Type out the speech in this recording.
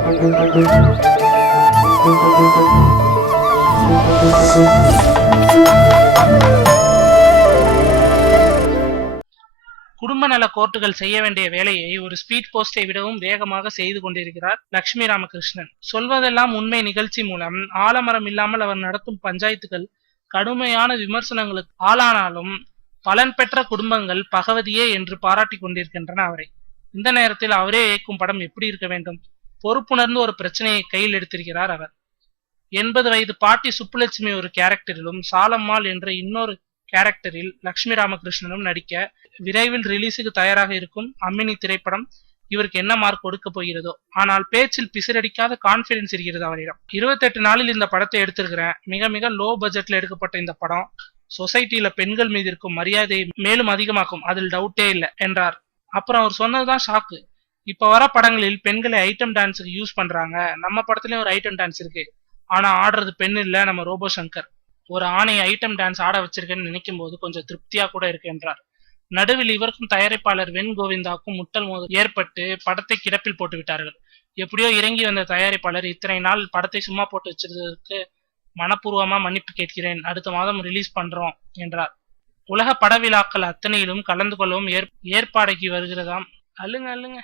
குடும்ப நல கோர்ட்டுகள் செய்ய வேண்டிய வேலையை ஒரு ஸ்பீட் போஸ்டை விடவும் வேகமாக செய்து கொண்டிருக்கிறார் லட்சுமி ராமகிருஷ்ணன். சொல்வதெல்லாம் உண்மை நிகழ்ச்சி மூலம் ஆலமரம் இல்லாமல் அவர் நடத்தும் பஞ்சாயத்துகள் கடுமையான விமர்சனங்களுக்கு ஆளானாலும் பலன் பெற்ற குடும்பங்கள் பகவதியே என்று பாராட்டி கொண்டிருக்கின்றன அவரை. இந்த நேரத்தில் அவரே இயக்கும் படம் எப்படி இருக்க வேண்டும்? பொறுப்புணர்ந்து ஒரு பிரச்சனையை கையில் எடுத்திருக்கிறார் அவர். 80 வயது பாட்டி சுப்புலட்சுமி ஒரு கேரக்டரிலும் சாலம்மாள் என்ற இன்னொரு கேரக்டரில் லட்சுமி ராமகிருஷ்ணனும் நடிக்க விரைவில் ரிலீஸுக்கு தயாராக இருக்கும் அம்மினி திரைப்படம் இவருக்கு என்ன மார்க் கொடுக்க போகிறதோ. ஆனால் பேச்சில் பிசிறடிக்காத கான்பிடன்ஸ் இருக்கிறது அவரிடம். 28 நாளில் இந்த படத்தை எடுத்திருக்கிறேன். மிக மிக லோ பட்ஜெட்ல எடுக்கப்பட்ட இந்த படம் சொசைட்டில பெண்கள் மீது இருக்கும் மரியாதையை மேலும் அதிகமாக்கும், அதில் டவுட்டே இல்லை என்றார். அப்புறம் அவர் சொன்னதுதான் ஷாக்கு. இப்ப வர படங்களில் பெண்களை ஐட்டம் டான்ஸுக்கு யூஸ் பண்றாங்க. நம்ம படத்துலயும் ஒரு ஐட்டம் டான்ஸ் இருக்கு. ஆனா ஆடுறது பெண் இல்ல, நம்ம ரோபோ சங்கர். ஒரு ஆணை ஐட்டம் டான்ஸ் ஆட வச்சிருக்கேன்னு நினைக்கும் போது கொஞ்சம் திருப்தியா கூட இருக்கு என்றார். நடுவில் இவருக்கும் தயாரிப்பாளர் வெண் கோவிந்தாவுக்கும் முட்டல் மோதல் ஏற்பட்டு படத்தை கிடப்பில் போட்டு விட்டார்கள். எப்படியோ இறங்கி வந்த தயாரிப்பாளர் இத்தனை நாள் படத்தை சும்மா போட்டு வச்சிருந்ததுக்கு மனப்பூர்வமா மன்னிப்பு கேட்கிறேன், அடுத்த மாதம் ரிலீஸ் பண்றோம் என்றார். உலக பட விழாக்கள் அத்தனையிலும் கலந்து கொள்ளவும் ஏற்பாடாகி வருகிறதாம். அல்லுங்க அல்லுங்க.